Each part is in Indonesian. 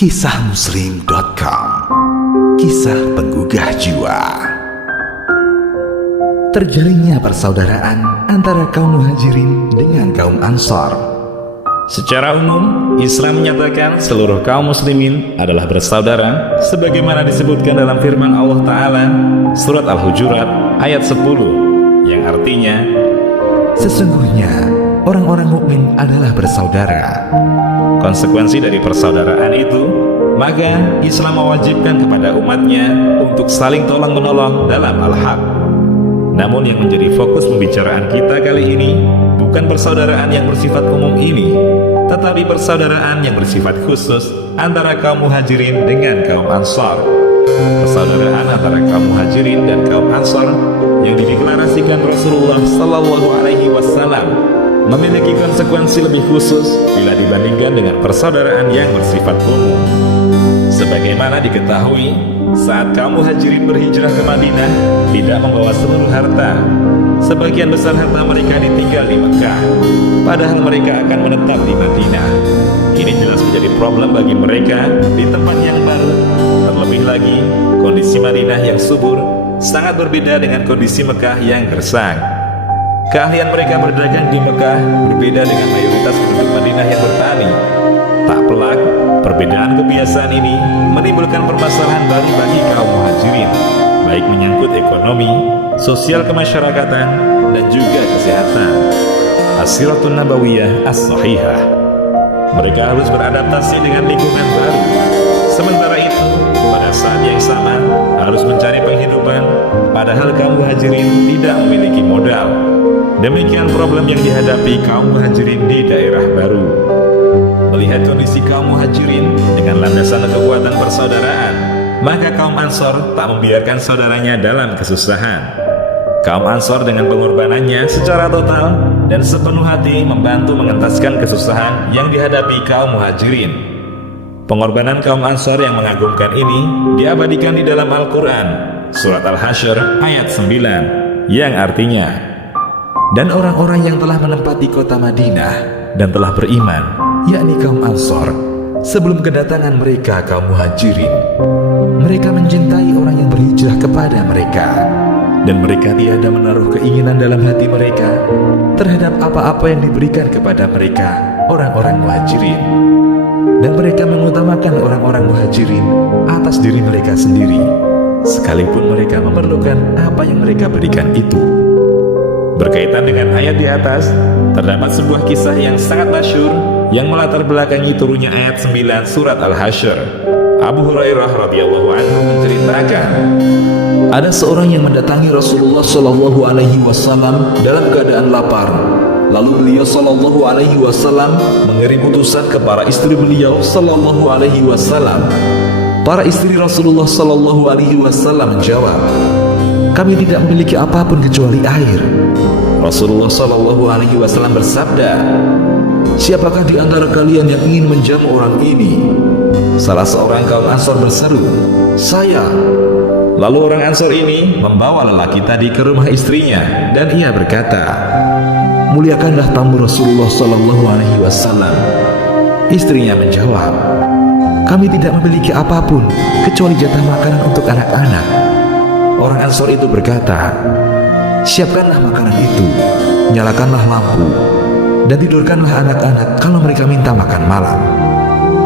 Kisahmuslim.com. Kisah penggugah jiwa. Terjalinnya persaudaraan antara kaum muhajirin dengan kaum ansar. Secara umum, Islam menyatakan seluruh kaum muslimin adalah bersaudara sebagaimana disebutkan dalam firman Allah Ta'ala Surat Al-Hujurat ayat 10 yang artinya, sesungguhnya orang-orang mukmin adalah bersaudara. konsekuensi dari persaudaraan itu, maka Islam mewajibkan kepada umatnya untuk saling tolong-menolong dalam al-haq. Namun yang menjadi fokus pembicaraan kita kali ini bukan persaudaraan yang bersifat umum ini, tetapi persaudaraan yang bersifat khusus antara kaum muhajirin dengan kaum ansar. Persaudaraan antara kaum muhajirin dan kaum ansar yang dideklarasikan Rasulullah Sallallahu Alaihi Wasallam memiliki konsekuensi lebih khusus bila dibandingkan dengan persaudaraan yang bersifat umum. Sebagaimana diketahui, saat kaum muhajirin berhijrah ke Madinah tidak membawa seluruh harta. Sebagian besar harta mereka ditinggal di Mekah, padahal mereka akan menetap di Madinah. Ini jelas menjadi problem bagi mereka di tempat yang baru. Terlebih lagi, kondisi Madinah yang subur sangat berbeda dengan kondisi Mekah yang gersang. Keahlian mereka berdagang di Mekah berbeda dengan mayoritas penduduk Madinah yang bertani. Tak pelak, perbedaan kebiasaan ini menimbulkan permasalahan baru bagi kaum muhajirin, baik menyangkut ekonomi, sosial kemasyarakatan, dan juga kesehatan. As-Siratun Nabawiyah As-Sahihah. Mereka harus beradaptasi dengan lingkungan baru. Sementara itu, pada saat yang sama, harus mencari penghidupan, padahal kaum muhajirin tidak memiliki modal. Demikian problem yang dihadapi kaum muhajirin di daerah baru. Melihat kondisi kaum muhajirin dengan landasan kekuatan persaudaraan, maka kaum ansor tak membiarkan saudaranya dalam kesusahan. Kaum ansor dengan pengorbanannya secara total dan sepenuh hati membantu mengentaskan kesusahan yang dihadapi kaum muhajirin. Pengorbanan kaum ansor yang mengagumkan ini diabadikan di dalam Al-Quran, Surat Al-Hasyr ayat 9, yang artinya, dan orang-orang yang telah menempati kota Madinah dan telah beriman, yakni kaum ansor, sebelum kedatangan mereka kaum muhajirin, mereka mencintai orang yang berhijrah kepada mereka, dan mereka tiada menaruh keinginan dalam hati mereka terhadap apa-apa yang diberikan kepada mereka orang-orang muhajirin. Dan mereka mengutamakan orang-orang muhajirin atas diri mereka sendiri, sekalipun mereka memerlukan apa yang mereka berikan itu. Berkaitan dengan ayat di atas, terdapat sebuah kisah yang sangat masyhur yang melatar belakangi turunnya ayat 9 Surat Al-Hasyr. Abu Hurairah radhiyallahu anhu menceritakan, ada seorang yang mendatangi Rasulullah Shallallahu Alaihi Wasallam dalam keadaan lapar. Lalu beliau Shallallahu Alaihi Wasallam mengirim utusan ke para istri beliau Shallallahu Alaihi Wasallam. Para istri Rasulullah Shallallahu Alaihi Wasallam menjawab, kami tidak memiliki apapun kecuali air. Rasulullah Shallallahu Alaihi Wasallam bersabda, siapakah di antara kalian yang ingin menjamu orang ini? Salah seorang kaum ansor berseru, saya. Lalu orang ansor ini membawa lelaki tadi ke rumah istrinya dan ia berkata, muliakanlah tamu Rasulullah Shallallahu Alaihi Wasallam. Istrinya menjawab, kami tidak memiliki apapun kecuali jatah makanan untuk anak-anak. Orang ansor itu berkata, siapkanlah makanan itu, nyalakanlah lampu, dan tidurkanlah anak-anak kalau mereka minta makan malam.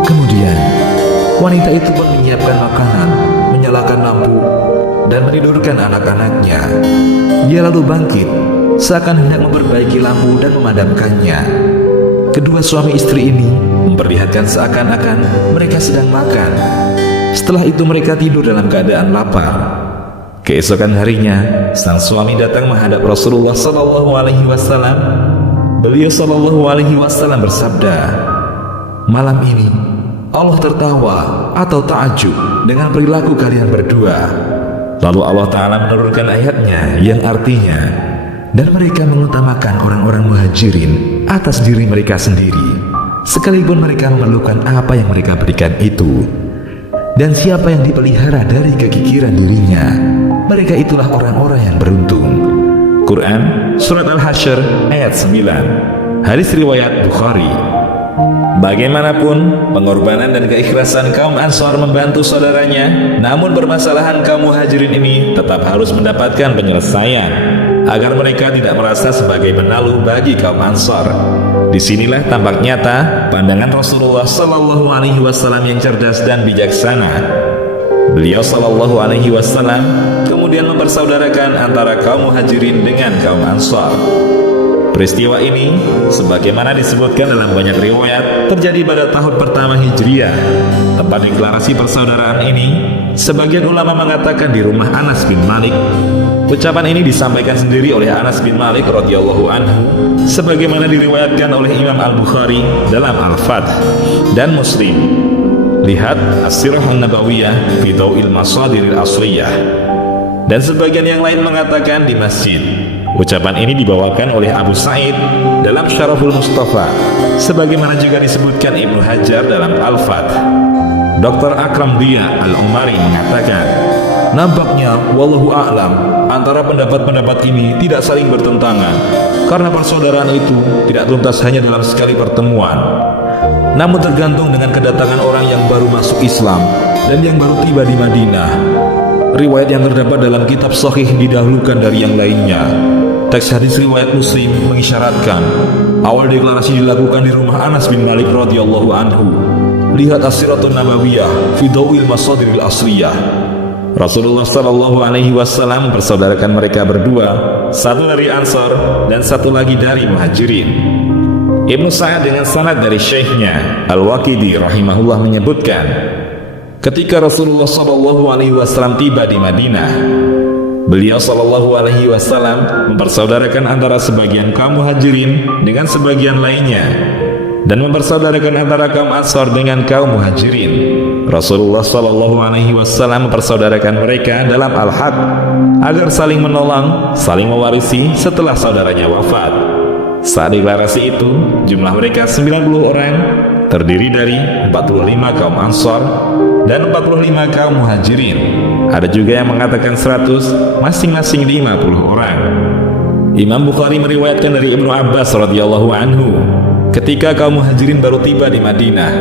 Kemudian wanita itu pun menyiapkan makanan, menyalakan lampu, dan menidurkan anak-anaknya. Dia lalu bangkit, seakan hendak memperbaiki lampu dan memadamkannya. Kedua suami istri ini memperlihatkan seakan-akan mereka sedang makan. Setelah itu mereka tidur dalam keadaan lapar. Keesokan harinya, sang suami datang menghadap Rasulullah Sallallahu Alaihi Wasallam. Beliau Sallallahu Alaihi Wasallam bersabda, malam ini Allah tertawa atau ta'ajub dengan perilaku kalian berdua. Lalu Allah Ta'ala menurunkan ayatnya yang artinya, dan mereka mengutamakan orang-orang muhajirin atas diri mereka sendiri, sekalipun mereka memerlukan apa yang mereka berikan itu. Dan siapa yang dipelihara dari kekikiran dirinya, mereka itulah orang-orang yang beruntung. Quran Surat Al-Hasyr ayat 9. Hadis riwayat Bukhari. Bagaimanapun, pengorbanan dan keikhlasan kaum Ansor membantu saudaranya, namun permasalahan kaum Muhajirin ini tetap harus mendapatkan penyelesaian agar mereka tidak merasa sebagai penalu bagi kaum Ansor. Disinilah tampak nyata pandangan Rasulullah Sallallahu Alaihi Wasallam yang cerdas dan bijaksana. Beliau Sallallahu Alaihi Wasallam kemudian mempersaudarakan antara kaum Muhajirin dengan kaum Ansor. Peristiwa ini, sebagaimana disebutkan dalam banyak riwayat, terjadi pada tahun pertama Hijriah. Tempat deklarasi persaudaraan ini, sebagian ulama mengatakan di rumah Anas bin Malik. Ucapan ini disampaikan sendiri oleh Anas bin Malik radhiyallahu anhu, sebagaimana diriwayatkan oleh Imam Al-Bukhari dalam Al-Fath dan Muslim. Lihat As-Sirah An-Nabawiyah fi Daw'il Masadiril Asliyah. Dan sebagian yang lain mengatakan di masjid. Ucapan ini dibawakan oleh Abu Sa'id dalam Syaraful Mustafa, sebagaimana juga disebutkan Ibnu Hajar dalam Al-Fath. Dr. Akram Diya Al-Umari mengatakan, nampaknya wallahu a'lam, antara pendapat-pendapat ini tidak saling bertentangan, karena persaudaraan itu tidak tuntas hanya dalam sekali pertemuan, namun tergantung dengan kedatangan orang yang baru masuk Islam dan yang baru tiba di Madinah. Riwayat yang terdapat dalam kitab Sahih didahulukan dari yang lainnya. Teks hadis riwayat Muslim mengisyaratkan awal deklarasi dilakukan di rumah Anas bin Malik radhiyallahu anhu. Lihat As-Siratun Nabawiyah fi Daw'il Masadiril Asliyah. Rasulullah Sallallahu Alaihi Wasallam mempersaudarakan mereka berdua, satu dari Ansor dan satu lagi dari Muhajirin. Ibnu Sa'ad dengan sanad dari syekhnya Al-Waqidi rahimahullah menyebutkan, ketika Rasulullah Sallallahu Alaihi Wasallam tiba di Madinah, beliau Sallallahu Alaihi Wasallam mempersaudarakan antara sebagian kaum Muhajirin dengan sebagian lainnya, dan mempersaudarakan antara kaum Ansor dengan kaum Muhajirin. Rasulullah Sallallahu Alaihi Wasallam mempersaudarakan mereka dalam Al-Haq agar saling menolong, saling mewarisi setelah saudaranya wafat. Saat deklarasi itu, jumlah mereka 90 orang, terdiri dari 45 kaum Ansor dan 45 kaum Muhajirin. Ada juga yang mengatakan 100, masing-masing 50 orang. Imam Bukhari meriwayatkan dari Ibnu Abbas radhiyallahu anhu, ketika kaum Muhajirin baru tiba di Madinah,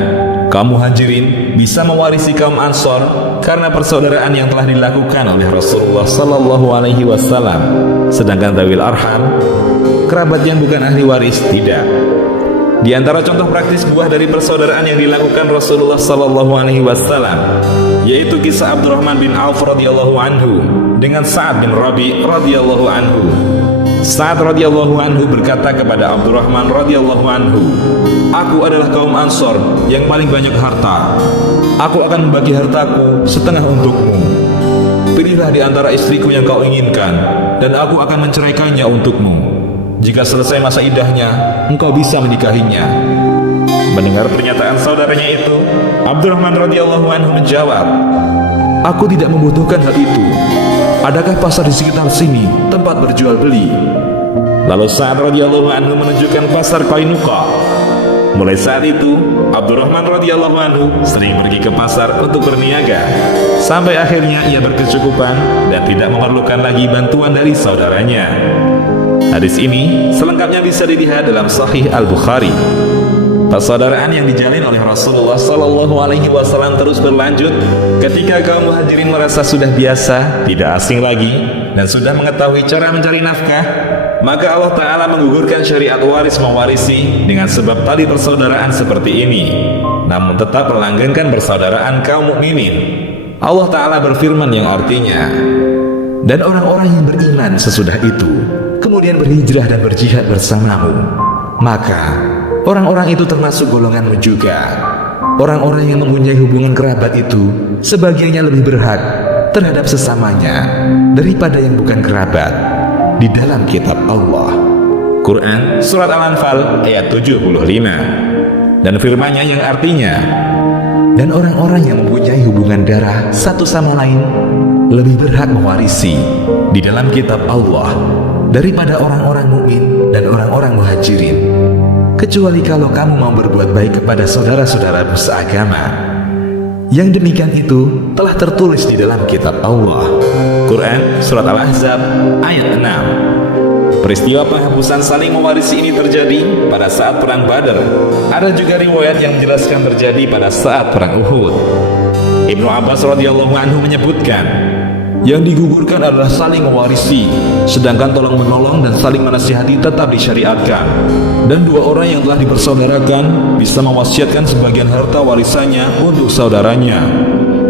kaum Muhajirin bisa mewarisi kaum Ansor karena persaudaraan yang telah dilakukan oleh Rasulullah Sallallahu Alaihi Wasallam. Sedangkan Zawil Arham, kerabat yang bukan ahli waris, tidak. Di antara contoh praktis buah dari persaudaraan yang dilakukan Rasulullah Sallallahu Alaihi Wasallam, yaitu kisah Abdurrahman bin Auf radhiyallahu anhu dengan Sa'ad bin Rabi radhiyallahu anhu. Sa'ad radhiyallahu anhu berkata kepada Abdurrahman radhiyallahu anhu, aku adalah kaum Ansor yang paling banyak harta. Aku akan membagi hartaku setengah untukmu. Pilihlah di antara istriku yang kau inginkan, dan aku akan menceraikannya untukmu. Jika selesai masa iddahnya, engkau bisa menikahinya. Mendengar pernyataan saudaranya itu, Abdurrahman radhiyallahu anhu menjawab, aku tidak membutuhkan hal itu. Adakah pasar di sekitar sini tempat berjual beli? Lalu Sa'ad radhiyallahu anhu menunjukkan pasar Qainuqa. Mulai saat itu, Abdurrahman radhiyallahu anhu sering pergi ke pasar untuk berniaga, sampai akhirnya ia berkecukupan dan tidak memerlukan lagi bantuan dari saudaranya. Hadis ini selengkapnya bisa dilihat dalam Sahih Al-Bukhari. Persaudaraan yang dijalin oleh Rasulullah Sallallahu Alaihi Wasallam terus berlanjut ketika kaum Muhajirin merasa sudah biasa, tidak asing lagi, dan sudah mengetahui cara mencari nafkah. Maka Allah Ta'ala menggugurkan syariat waris mewarisi dengan sebab tali persaudaraan seperti ini, namun tetap melanggengkan persaudaraan kaum mukminin. Allah Ta'ala berfirman yang artinya, dan orang-orang yang beriman sesudah itu kemudian berhijrah dan berjihad bersamamu, maka orang-orang itu termasuk golonganmu juga. Orang-orang yang mempunyai hubungan kerabat itu sebagiannya lebih berhak terhadap sesamanya daripada yang bukan kerabat di dalam kitab Allah. Quran Surat Al-Anfal ayat 75. Dan firman-Nya yang artinya, dan orang-orang yang mempunyai hubungan darah satu sama lain lebih berhak mewarisi di dalam kitab Allah daripada orang-orang mukmin dan orang-orang muhajirin, kecuali kalau kamu mau berbuat baik kepada saudara-saudaramu seagama. Yang demikian itu telah tertulis di dalam kitab Allah. Quran Surat Al-Ahzab ayat 6. Peristiwa penghapusan saling mewarisi ini terjadi pada saat perang Badar. Ada juga riwayat yang menjelaskan terjadi pada saat perang Uhud. Ibnu Abbas radhiyallahu anhu menyebutkan, yang digugurkan adalah saling mewarisi, sedangkan tolong menolong dan saling menasihati tetap disyariatkan. Dan dua orang yang telah dipersaudarakan bisa mewasiatkan sebagian harta warisannya untuk saudaranya.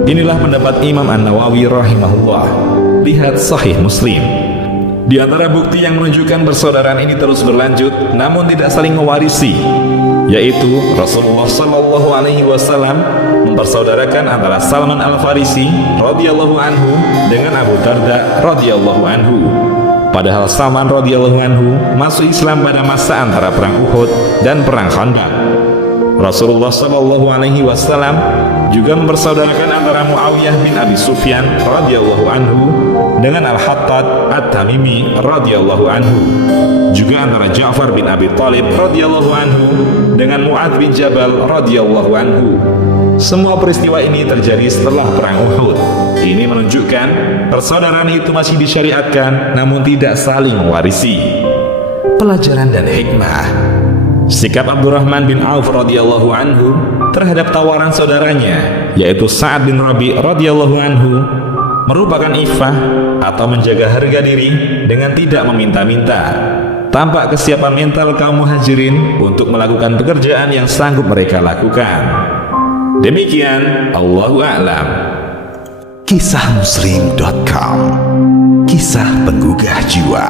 Inilah pendapat Imam An-Nawawi rahimahullah. Lihat Sahih Muslim. Di antara bukti yang menunjukkan persaudaraan ini terus berlanjut namun tidak saling mewarisi, yaitu Rasulullah Shallallahu Alaihi Wasallam mempersaudarakan antara Salman Al-Farisi radhiyallahu anhu dengan Abu Darda radhiyallahu anhu. Padahal Salman radhiyallahu anhu masuk Islam pada masa antara perang Uhud dan perang Khandaq. Rasulullah Shallallahu Alaihi Wasallam juga mempersaudarakan antara Muawiyah bin Abi Sufyan radhiyallahu anhu dengan Al-Hattad At-Tamimi radhiyallahu anhu, juga antara Ja'far bin Abi Thalib radhiyallahu anhu dengan Mu'adz bin Jabal radhiyallahu anhu. Semua peristiwa ini terjadi setelah perang Uhud. Ini menunjukkan persaudaraan itu masih disyariatkan namun tidak saling mewarisi. Pelajaran dan hikmah. Sikap Abdurrahman bin Auf radhiyallahu anhu terhadap tawaran saudaranya, yaitu Sa'ad bin Rabi radhiyallahu anhu, merupakan iffah atau menjaga harga diri dengan tidak meminta-minta. Tampak kesiapan mental kaum muhajirin untuk melakukan pekerjaan yang sanggup mereka lakukan. Demikian, Allahu a'lam. Kisahmuslim.com. Kisah penggugah jiwa.